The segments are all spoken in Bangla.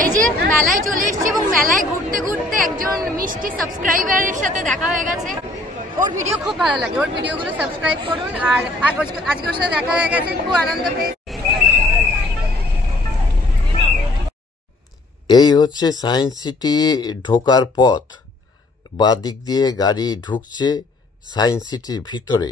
এই যে মেলায় চলে এসেছি এবং মেলায় ঘুরতে ঘুরতে একজন মিষ্টি সাবস্ক্রাইবারের সাথে দেখা হয়ে গেছে। ওর ভিডিও খুব ভালো লাগে, ওর ভিডিওগুলো সাবস্ক্রাইব করুন। আর আজকে ওর সাথে দেখা হয়ে গেছে, খুব আনন্দ পেয়েছি। এই হচ্ছে সায়েন্স সিটি ঢোকার পথ। বাঁ দিক দিয়ে গাড়ি ঢুকছে সায়েন্স সিটির ভিতরে।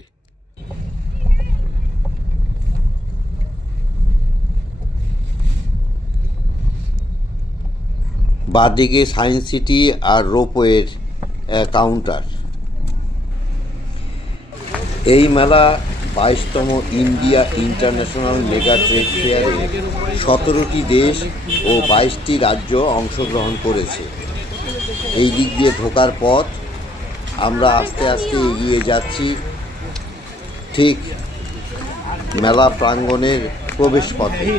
বাঁদিকে সায়েন্স সিটি আর রোপওয়ের কাউন্টার। এই মেলা 22তম ইন্ডিয়া ইন্টারন্যাশনাল মেগা ট্রেড ফেয়ারে 17টি দেশ ও 22টি রাজ্য অংশগ্রহণ করেছে। এই দিক দিয়ে ঢোকার পথ। আমরা আস্তে আস্তে এগিয়ে যাচ্ছি ঠিক মেলা প্রাঙ্গণের প্রবেশ পথে।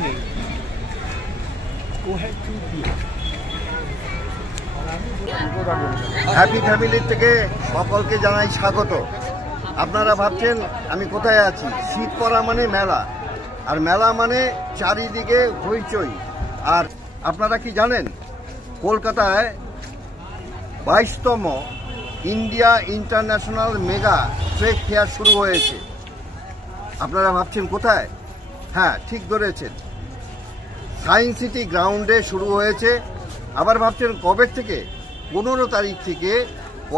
হ্যাপি ফ্যামিলির থেকে সকলকে জানাই স্বাগত। আপনারা ভাবছেন আমি কোথায় আছি? শীত পড়া মানে মেলা, আর মেলা মানে চারিদিকে হইচই। আর আপনারা কি জানেন, কলকাতায় 22তম India international mega trade fair শুরু হয়েছে। আপনারা ভাবছেন কোথায়? হ্যাঁ, ঠিক ধরেছেন, সায়েন্স সিটি গ্রাউন্ডে শুরু হয়েছে। আবার ভাবছেন কবে থেকে? 15 তারিখ থেকে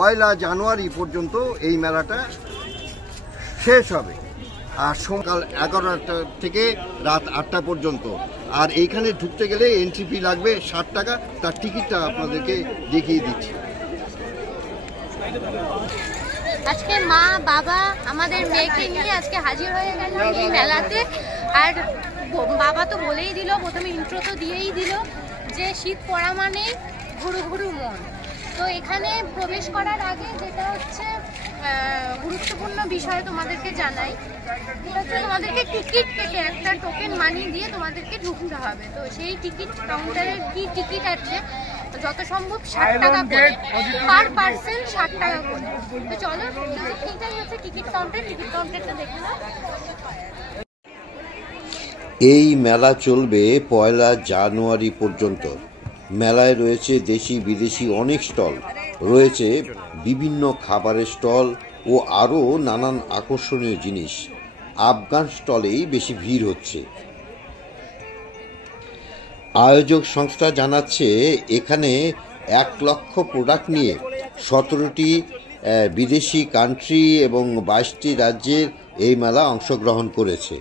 1 জানুয়ারি পর্যন্ত এই মেলাটা শেষ হবে। আর সকাল 11টা থেকে রাত 8টা পর্যন্ত। আর এইখানে ঢুকতে গেলে এন্ট্রি ফি লাগবে 60 টাকা। তার টিকিটটা আপনাদেরকে দেখিয়ে দিচ্ছি। আজকে মা বাবা আমাদের মেয়েকে নিয়ে আজকে হাজির হয়ে গেল এই মেলাতে। আর বাবা তো বলেই দিল, প্রথমে ইন্ট্রো তো দিয়েই দিল যে শীত পড়া মানেই ঘুরু ঘুরু মন। তো এখানে প্রবেশ করার আগে যেটা হচ্ছে গুরুত্বপূর্ণ বিষয় তোমাদেরকে জানাই, সেটা হচ্ছে তোমাদেরকে টিকিট কেটে একটা টোকেন মানি দিয়ে তোমাদেরকে ঢুকতে হবে। তো সেই টিকিট কাউন্টারের কি টিকিট আছে যত সম্ভব 60 টাকা করে, পার পার্সন 60 টাকা করে। তো চলো, এইটাই হচ্ছে টিকিট কাউন্টার। টিকিট কাউন্টারটা দেখে নাও। এই মেলা চলবে 1 জানুয়ারি পর্যন্ত। মেলায় রয়েছে দেশি বিদেশি অনেক স্টল, রয়েছে বিভিন্ন খাবারের স্টল ও আরও নানান আকর্ষণীয় জিনিস। আফগান স্টলেই বেশি ভিড় হচ্ছে। আয়োজক সংস্থা জানাচ্ছে এখানে 1 লক্ষ প্রোডাক্ট নিয়ে 17টি বিদেশি কান্ট্রি এবং 22টি রাজ্যের এই মেলা অংশগ্রহণ করেছে।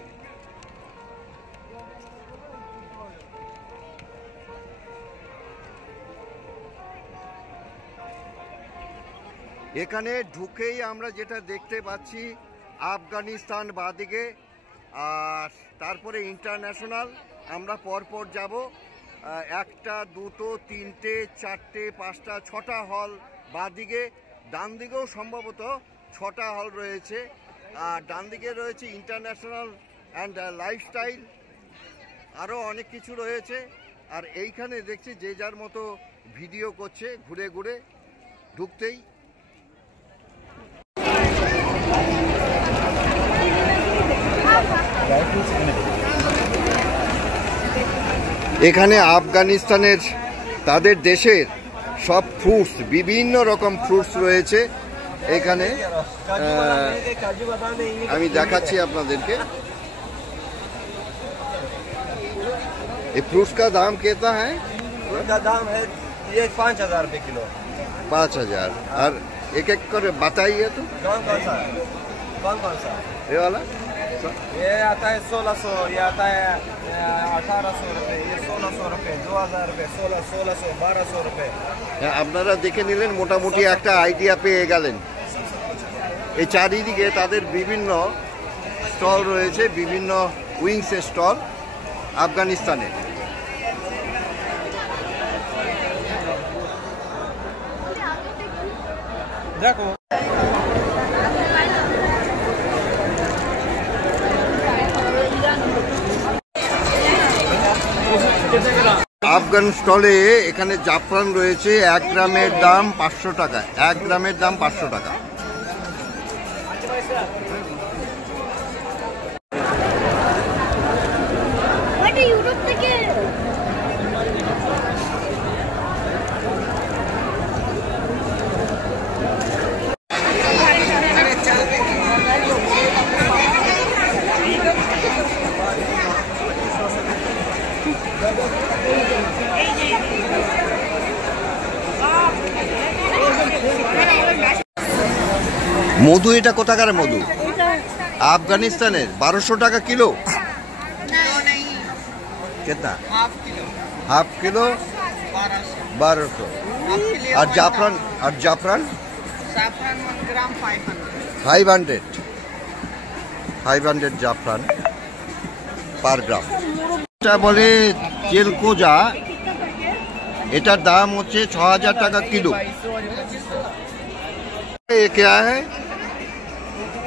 এখানে ঢুকেই আমরা যেটা দেখতে পাচ্ছি, আফগানিস্তান বাদিকে, আর তারপরে ইন্টারন্যাশনাল। আমরা পরপর যাব। 1টা 2টো 3টে 4টে 5টা 6টা হল বাদিকে। ডান দিকেও সম্ভবত 6টা হল রয়েছে। আর ডান দিকে রয়েছে ইন্টারন্যাশনাল অ্যান্ড লাইফস্টাইল, আরও অনেক কিছু রয়েছে। আর এইখানে দেখছি যে যার মতো ভিডিও করছে ঘুরে ঘুরে। ঢুকতেই এখানে আফগানিস্তানের তাদের দেশের সব ফ্রুটস, বিভিন্ন রকম ফ্রুটস রয়েছে এখানে। আমি দেখাচ্ছি আপনাদেরকে। এই फ्रूट्स का दाम कितना है? इसका दाम है ये 5000 रुपये किलो। 5000। और एक एक कर बताइए तो। कौन कौन सा? कौन कौन सा? ये वाला ये आता है 1600, ये आता है 1800 रुपये, ये 1600 रुपये, 2000 रुपये, 1600, 1200 रुपये। আপনারা দেখে নিলেন, মোটামুটি একটা আইডিয়া পেয়ে গেলেন। এই চারিদিকে তাদের বিভিন্ন স্টল রয়েছে, বিভিন্ন উইংসের স্টল আফগানিস্তানে। দেখো আফগান স্টলে এখানে জাফরান রয়েছে। 1 গ্রামের দাম 500 টাকা। 1 গ্রামের দাম 500 টাকা। মধু এটা কোথাকার মধু? আফগানিস্তানের। 1200 টাকা কিলো। कितना? Half kilo 1200। और जाफरान? और जाफरान 1 ग्राम 500 जाफरान पर ग्राम। এটা বলে চেলকোজা, এটার দাম হচ্ছে 6000 টাকা কিলো। ये क्या है?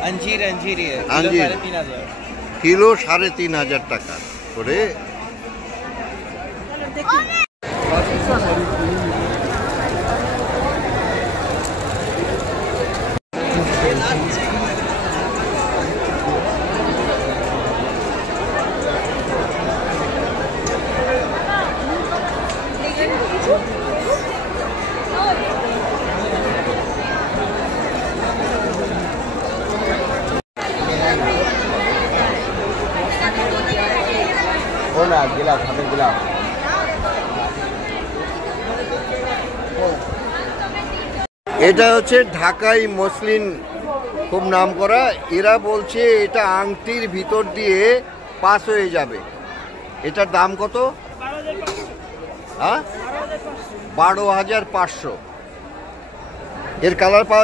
अंजीर अंजीर है, अंजीर 3500 किलो 3500 টাকা করে। गिलास हमें गिलास। এটা হচ্ছে ঢাকাই মসলিন, খুব নাম করা। এরা বলছে এটা আংটির ভিতর দিয়ে পাস হয়ে যাবে। এটার দাম কত? 12,500। এর কালার পাওয়া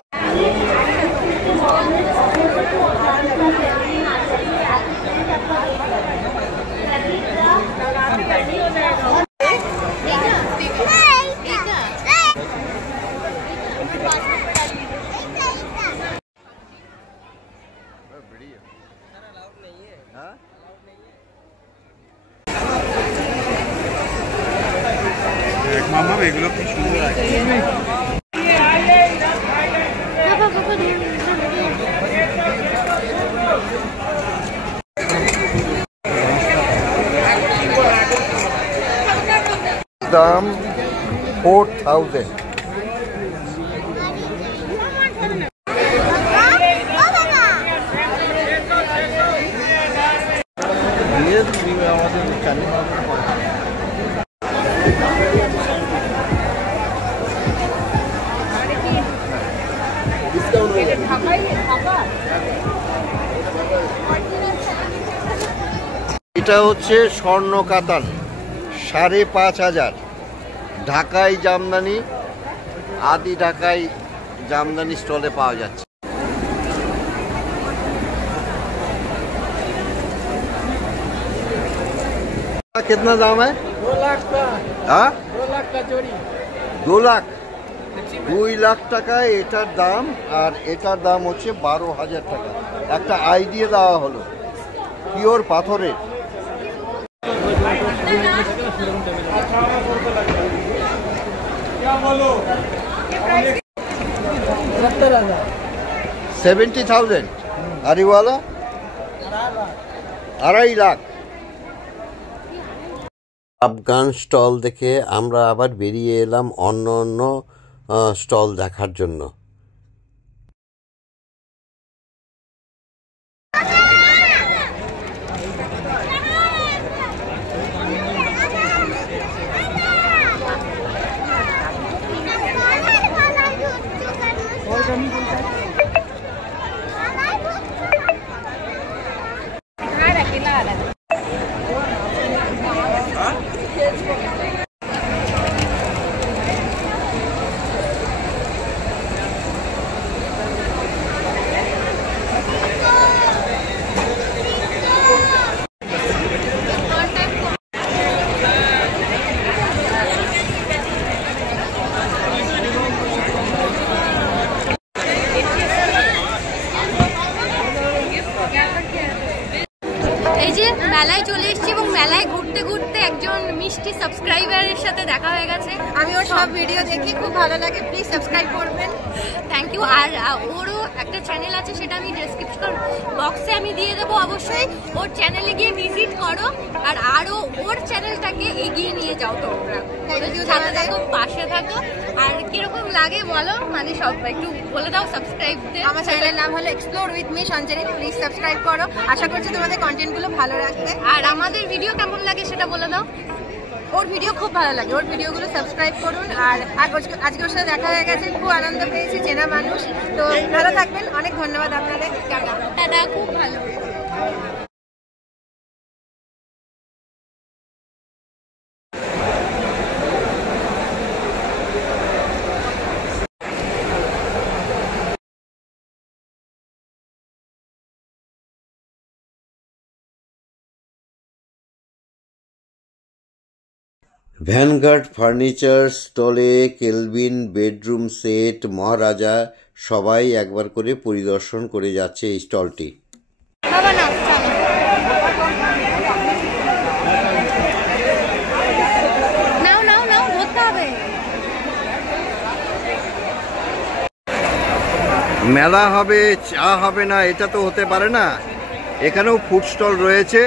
मामा एगुलो की सुंदर আছে। দাম 4000। এটা হচ্ছে স্বর্ণ কাতান, 5500। ঢাকাই জামদানি, আদি ঢাকাই জামদানি স্টলে পাওয়া যাচ্ছে। कितना दाम है? 2 लाख का। हाँ 2 लाख का जोड़ी। 2 लाख 2 লাখ টাকা এটার দাম। আর এটার দাম হচ্ছে 12,000 টাকা। একটা আইডিয়া দেওয়া হলো, পিওর পাথরের। 70,000। আর ये वाला 2.5 লাখ। আফগান স্টল দেখে আমরা আবার বেরিয়ে এলাম অন্য অন্য স্টল দেখার জন্য। মেলায় চলে এসেছি এবং মেলায় ঘুরতে ঘুরতে একজন মিষ্টি সাবস্ক্রাইবারের সাথে দেখা হয়ে গেছে। আমি ওর সব ভিডিও দেখি, খুব ভালো লাগে, প্লিজ সাবস্ক্রাইব করবেন। Thank you. আর ওরও একটা চ্যানেল আছে, সেটা আমি ডেসক্রিপশন বক্সে আমি দিয়ে দেবো। অবশ্যই ওর চ্যানেলে গিয়ে ভিজিট করো আর আরও ওর চ্যানেলটাকে এগিয়ে নিয়ে যাও তোমরা। সাথে থাকো, পাশে থাকো। আর কিরকম লাগে বলো, মানে সব একটু বলে দাও সাবস্ক্রাইব। আমার চ্যানেলের নাম হলো explore with me Sanchari, please subscribe করো। আশা করছি তোমাদের কন্টেন্টগুলো ভালো লাগবে। আর আমাদের ভিডিও কেমন লাগে সেটা বলে দাও। ওর ভিডিও খুব ভালো লাগে, ওর ভিডিওগুলো সাবস্ক্রাইব করুন। আর আজকে ওর সাথে দেখা হয়ে গেছে, খুব আনন্দ পেয়েছি, চেনা মানুষ। তো ভালো থাকবেন, অনেক ধন্যবাদ আপনাদের। টাটা। দাদা খুব ভালো। ভ্যানগার্ড ফার্নিচার স্টলে কেলভিন বেডরুম সেট, মহারাজা সবাই একবার করে পরিদর্শন করে যাচ্ছে এই স্টলটি। বাবা না নাও নাও নাও, ধরতে হবে। মেলা হবে, চা হবে না, এটা তো হতে পারে না। এখানেও ফুড স্টল রয়েছে,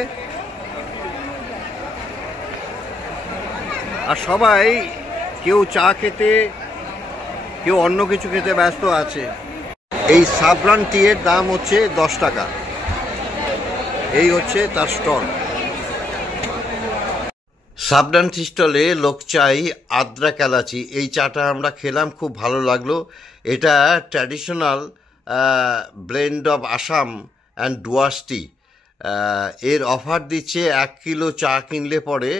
আর সবাই কেউ চা খেতে, কেউ অন্য কিছু খেতে ব্যস্ত আছে। এই সাফরান টি এর দাম হচ্ছে 10 টাকা। এই হচ্ছে তার স্টল। সাফরান টি স্টলে লোক চাই আদ্রা এলাচি, এই চাটা আমরা খেলাম, খুব ভালো লাগলো। এটা traditional blend of Assam and Dooars tea. এর অফার দিচ্ছে 1 কিলো চা কিনলে পরে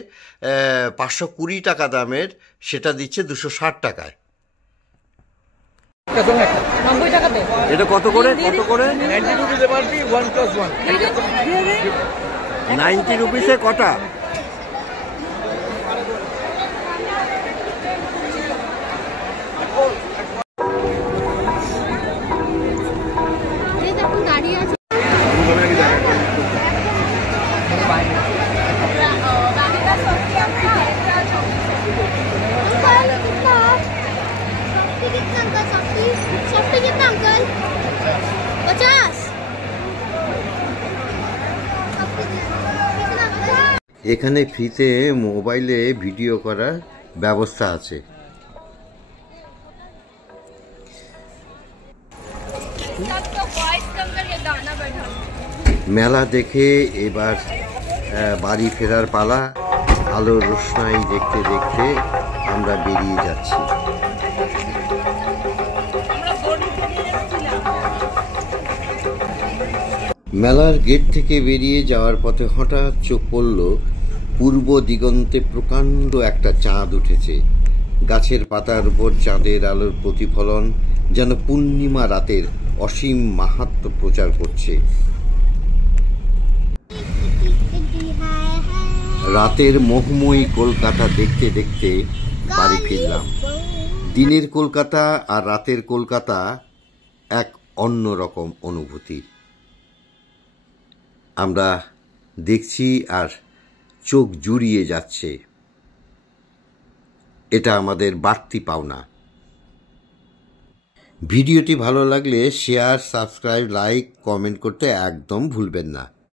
520 টাকা দামের, সেটা দিচ্ছে 260 টাকায়। এটা কত করে? কত করে? 90 rupees MRP, 1+1. 90 রুপিসে কটা? দাঁড়িয়ে আছে। এখানে ফ্রিতে মোবাইলে ভিডিও করার ব্যবস্থা আছে। মেলা দেখে এবার বাড়ি ফেরার পালা। আলোর রোশনাই দেখতে দেখতে আমরা বেরিয়ে যাচ্ছি। মেলার গেট থেকে বেরিয়ে যাওয়ার পথে হঠাৎ চোখ পড়ল পূর্ব দিগন্তে প্রকাণ্ড একটা চাঁদ উঠেছে। গাছের পাতার উপর চাঁদের আলোর প্রতিফলন যেন পূর্ণিমা রাতের অসীম মাহাত্ম্য প্রচার করছে। রাতের মোহময়ী কলকাতা দেখতে দেখতে বাড়ি ফিরলাম। দিনের কলকাতা আর রাতের কলকাতা এক অন্যরকম অনুভূতি। আমরা দেখছি আর চোখ জুড়িয়ে যাচ্ছে। এটা আমাদের বাড়তি পাওনা। ভিডিওটি ভালো লাগলে শেয়ার, সাবস্ক্রাইব, লাইক, কমেন্ট করতে একদম ভুলবেন না।